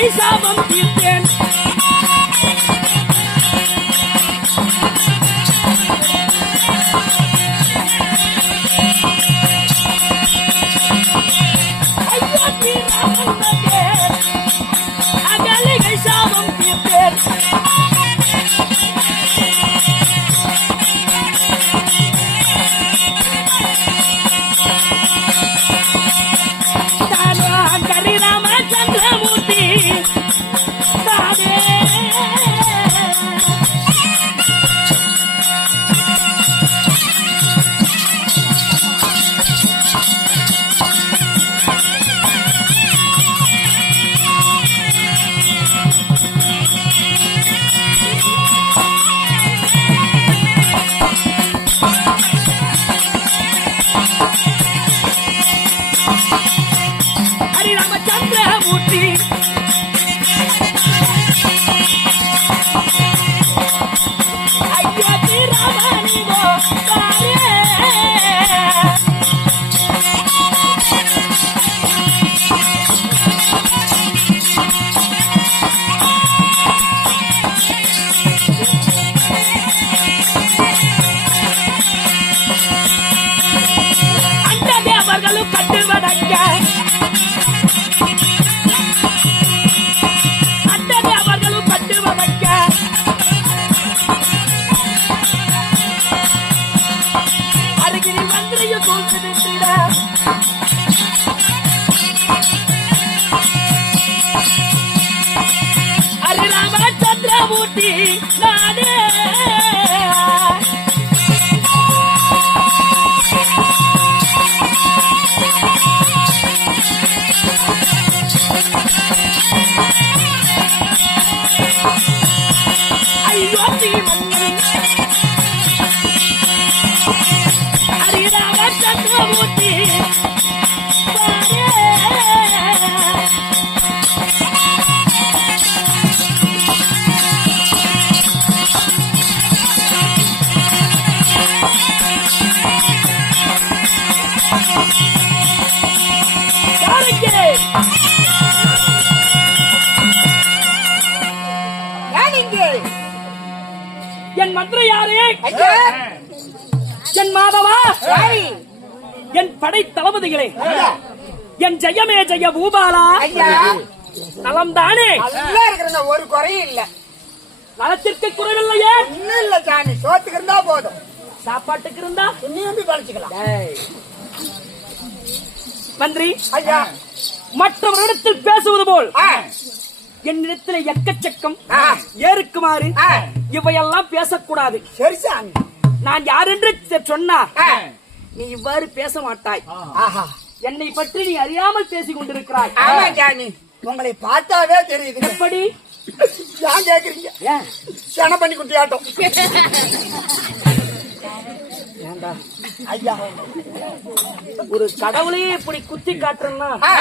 ராமன் சாபம் தீர்த்தேன் Thank you. மந்திரியும் அரிராம சந்திரமூர்த்தி நானே என் மாதவா. என் படை தளபதிகளே. என் ஜெயமே ஜெய பூபாலா. நலம் தானே ஒரு குறையும் இல்ல. நலத்திற்கு குறைவில்லையே. இன்னும் இல்ல சாமி. சோத்துக்கு இருந்தா போதும். சாப்பாட்டுக்கு இருந்தா? இன்னும் பழச்சிக்கலாம். மந்திரி ஐயா. மற்றவரிடத்தில் பேசுவது போல். என்னிடத்தில் எக்கச்சக்கம். ஏறுக்குமாறு. இவையெல்லாம் பேசக்கூடாது. சரி சாமி. நான் யாரென்று சொன்னா நீ இவ்வாறு பேச மாட்டாய். ஆஹா. என்னை பற்றி நீ அறியாமல் பேசிக் கொண்டிருக்கிறாய் ஆமா உங்களை பார்த்தாவே தெரியுது. எப்படி? ஏன் கேக்குறீங்க? ஏன்? சன பண்ணி குட்டியாட்டம் ஐயா. ஒரு கடவுளையே இப்படி குத்தி காட்டுறேன்னா ஆ,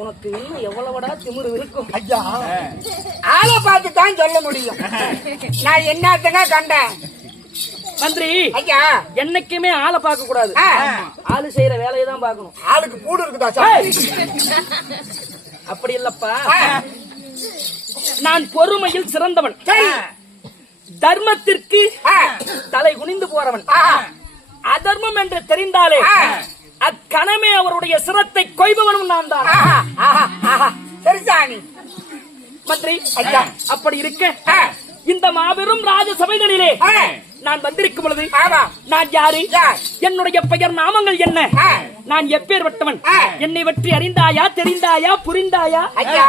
உனக்கு இன்னும் எவ்வளவுடா திமிரு இருக்கும்? ஐயா. ஆளை பார்த்து தான் சொல்ல முடியும். நான் என்னத்தங்க கண்டேன். மந்திரி ஐயா. என்னைக்குமே ஆளை பார்க்க கூடாது. ஆளு செய்யற வேலையை தான் பார்க்கணும். ஆளுக்கு கூடு இருக்குதா சாமி? அப்படி இல்லப்பா. நான் பொறுமையில் சிறந்தவன். சரி. தர்மத்திற்கு தலை குனிந்து போறவன். அதர்மம் என்று தெரிந்தாலே. அக்கணமே அவருடைய சிரத்தை கொய்பவனும் நான் தான் ஆஹா, ஆஹா, ஆஹா. சரி சாமி மந்திரி ஐயா. அப்படி இருக்க இந்த மாபெரும் ராஜ சபைகளிலே ஆ, நான் வந்திருக்கும் பொழுது நான் யாரு? என்னுடைய பெயர் நாமங்கள் என்ன. நான் எப்பேற்பட்டவன் ஆ. என்னை பற்றி அறிந்தாயா தெரிந்தாயா புரிந்தாயா ஐயா.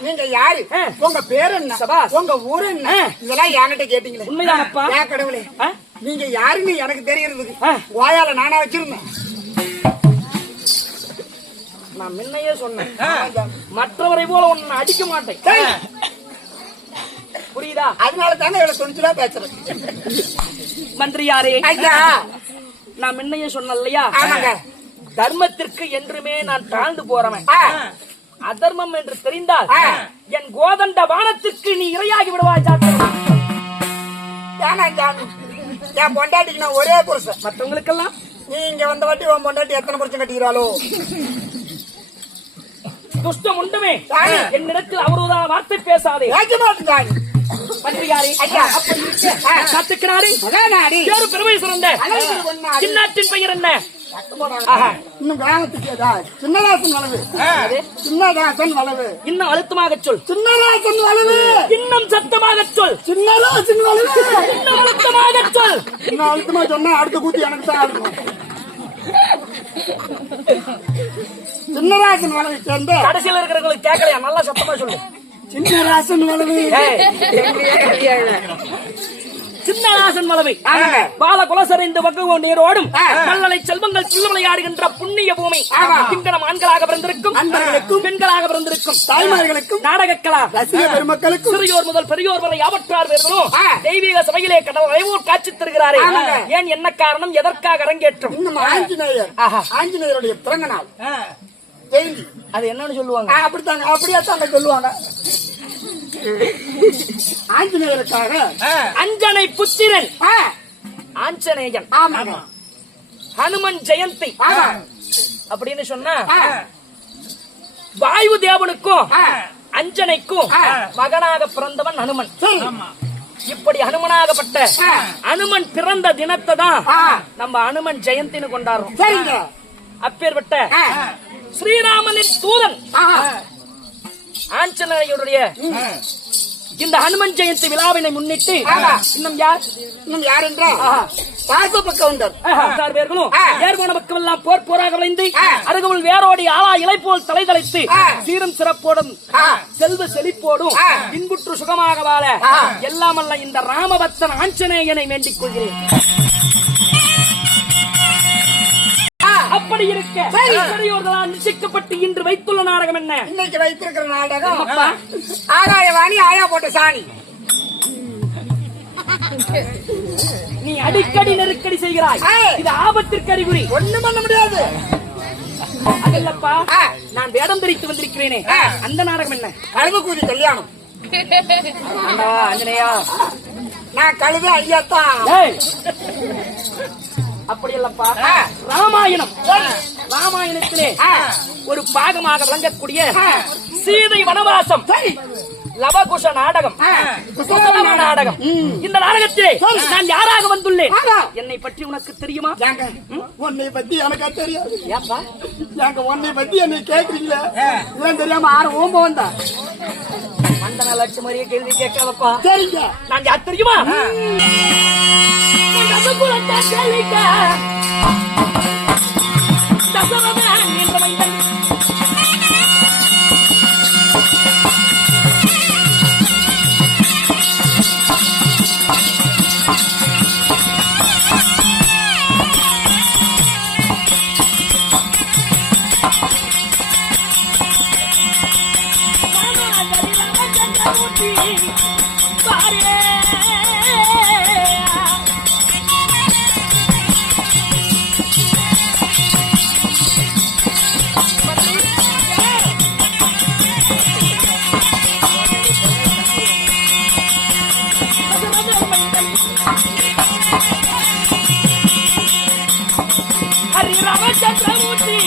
நீங்க யாரு. உங்க பேர் என்ன. உங்க ஊர் என்ன. இதெல்லாம் என்கிட்ட கேட்டீங்களே உண்மைதானப்பா கடவுளே? நீங்க யாருன்னு எனக்கு தெரியறதுக்கு. வாயால நானா வச்சிருந்தேன் நான் முன்னையே சொன்னேன். மற்றவரை போல உன்னை அடிக்க மாட்டேன். புரியுதா? அதனால தாங்க இவ்வளவு துணிச்சலா பேசுறேன். மந்திரியாரே நான் முன்னையே சொன்னேன் இல்லையா ஆமாங்க. தர்மத்திற்கு என்றுமே நான் தாழ்ந்து போறவன். அதர்மம் என்று தெரிந்தால். என் கோதண்ட வானத்திற்கு நீ இரையாகி விடுவாய் என் பொண்டாட்டிக்கு நான் ஒரே புருஷன். மற்றவங்களுக்கெல்லாம் நீ இங்க வந்த வாட்டி உன் பொண்டாட்டி எத்தனை புருஷன் கட்டிக்கிறாளோ? துஷ்டம் உண்டுமே. என்னிடத்தில் அவருதான் வார்த்தை பேசாதே. இந்நாட்டின் பெயர் என்ன. இன்னும் கிராமத்துக்கு சின்னதாசன் வளவு. சின்னதாசன் வளவு. இன்னும் அழுத்தமாக சொல். சின்னதாசன் வளவு. இன்னும் சத்தமாக சொல். சின்னதாசன் வளவு. இன்னும் அழுத்தமாக சொல். இன்னும் அழுத்தமா சொன்னா அடுத்த கூத்தி எனக்கு தான் சின்னராசன் வளவை சேர்ந்த கடைசியில இருக்கிறவங்களுக்கு கேட்கலையா நல்லா சத்தமா சொல்லு. சின்னராசன் வளவு சின்னராசன் மலவை. பால குலசரைந்து வகுவோம் நீரோடும். மல்லலை செல்வங்கள் துள்ள விளையாடுகின்ற புண்ணிய பூமி. திங்கடம் ஆண்களாக பிறந்திருக்கும் அன்பர்களுக்கும், பெண்களாக பிறந்திருக்கும் தாய்மார்களுக்கும் நாடகக்கலா ரசிக பெருமக்களுக்கும். சிறியோர் முதல் பெரியோர் வரை யாவற்றார் பேர்களும். தெய்வீக சபையிலே கடவுள் வளைவோர் காட்சி தருகிறாரே. ஏன் என்ன காரணம்? எதற்காக அரங்கேற்றம்? ஆஞ்சநேயர். ஆஞ்சநேயருடைய பிறந்த நாள். அது என்னன்னு சொல்லுவாங்க. அப்படித்தாங்க அப்படியே தாங்க சொல்லுவாங்க. ஆஞ்சநேயருக்காக அஞ்சனை புத்திரன். ஆஞ்சநேயன். ஆமாங்க ஹனுமன் ஜெயந்தி. ஆமா அப்படின்னு சொன்னா வாயு தேவனுக்கும். அஞ்சனைக்கும். மகனாக பிறந்தவன் ஹனுமன். சரி. இப்படி ஹனுமனாகப்பட்ட ஆ. ஹனுமன் பிறந்த தினத்தை தான் நம்ம ஹனுமன் ஜெயந்தின்னு கொண்டாடுறோம். அப்பேற்பட்ட ஸ்ரீராமனின் தூதன். ஆஞ்சநேயருடைய இந்த ஹனுமன் ஜெயந்தி விழாவினை முன்னிட்டு. இன்னும் யார் இன்னும் யார் என்றால் பேர்களும் பக்கம் எல்லாம் போர் போராக விளைந்து. அருகவுள் வேரோடி ஆளா இலை போல் தலை தலைத்து. சீரும் சிறப்போடும். செல்வ செழிப்போடும். இன்புற்று சுகமாக வாழ. எல்லாமல்ல இந்த ராமபக்தன் ஆஞ்சநேயனை வேண்டிக் கொள்கிறேன் நிச்சயிக்கப்பட்டு இன்று வைத்துள்ள நாடகம் என்ன? இன்னைக்கு வைத்திருக்கிற நாடகம். ஆகாயவாணி ஆயா போட்ட சாணி. நீ அடிக்கடி நெருக்கடி செய்கிறாய். இது ஆபத்திற்கு அறிகுறி. ஒண்ணும் பண்ண முடியாது. அதில்லப்பா. நான் வேடம் தரித்து வந்திருக்கிறேனே. அந்த நாடகம் என்ன? கழுகுக்கூதி கல்யாணம். ஆண்டவா, ஆஞ்சநேயா. நான் கழுது ஐயாத்தான். ஏய். அப்படி இல்லப்பா. ராமாயணம். ராமாயணத்திலே. ஒரு பாகமாக விளங்கக்கூடிய. சீதை வனவாசம். சரி. லவகுஷ நாடகம். நாடகம். இந்த நாடகத்திலே. நான் யாராக வந்துள்ளேன். என்னை பற்றி உனக்கு தெரியுமா? உன்னை பத்தி எனக்கு தெரியாது. உன்னை பத்தி என்னை கேக்குறீங்களே? இதெல்லாம் தெரியாம ஆறு ஓம்ப வந்தா? மண்டன லட்சுமரிய கேள்வி கேட்காதப்பா. சரிங்க. நான் யார் தெரியுமா? நான் ரகுகுலத்தை கேளிக்க. தசரதன் என்ற மைந்தன். மானாகரி ராமச்சந்திரமூர்த்தி பாரே. ஹரி ராமச்சந்திரமூர்த்தி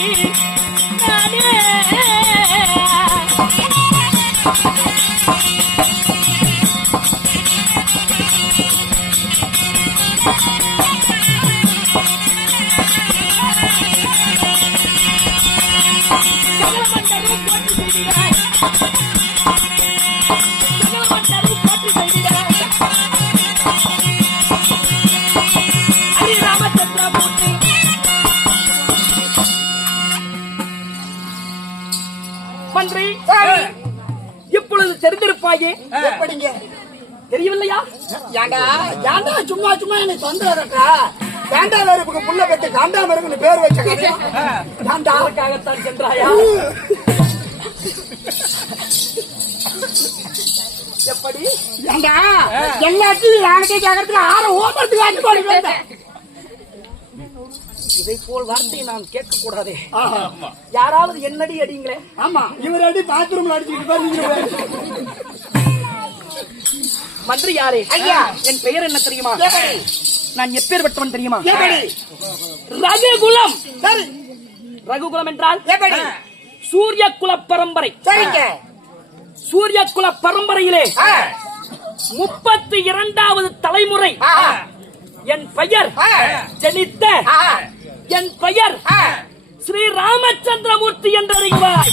தெரிந்திருப்பாயே எப்படிங்க? தெரியவில்லையா? ஏண்டா ஏண்டா சும்மா சும்மா என்னை தொந்தரக்கா ஏண்டா வேறுப்புக்கு புள்ள பெற்று காண்டா மருக்குன்னு பேர் வச்ச ஏண்டா? அதற்காகத்தான் சென்றாயா? எப்படி? ஏண்டா? எல்லாத்தையும் யாருக்கே கேட்கறதுக்கு ஆற போடி வந்தேன் இதை போல் வார்த்தையை நான் கேட்க கூடாதே. யாராவது என்னடி அடிங்களே? ஆமா இவர் அடி பாத்ரூம்ல மந்திரி யாரே ஐயா. என் பெயர் என்ன தெரியுமா? நான் எப்பேற்பட்டவன் தெரியுமா? ரகுகுலம். சரி. ரகுகுலம் என்றால்? சூரிய குல பரம்பரை சரிங்க சூரிய குல பரம்பரையிலே முப்பத்தி இரண்டாவது தலைமுறை என் பெயர் ஜனித்த. என் பெயர் ஸ்ரீ ராமச்சந்திரமூர்த்தி என்றறிவாய்.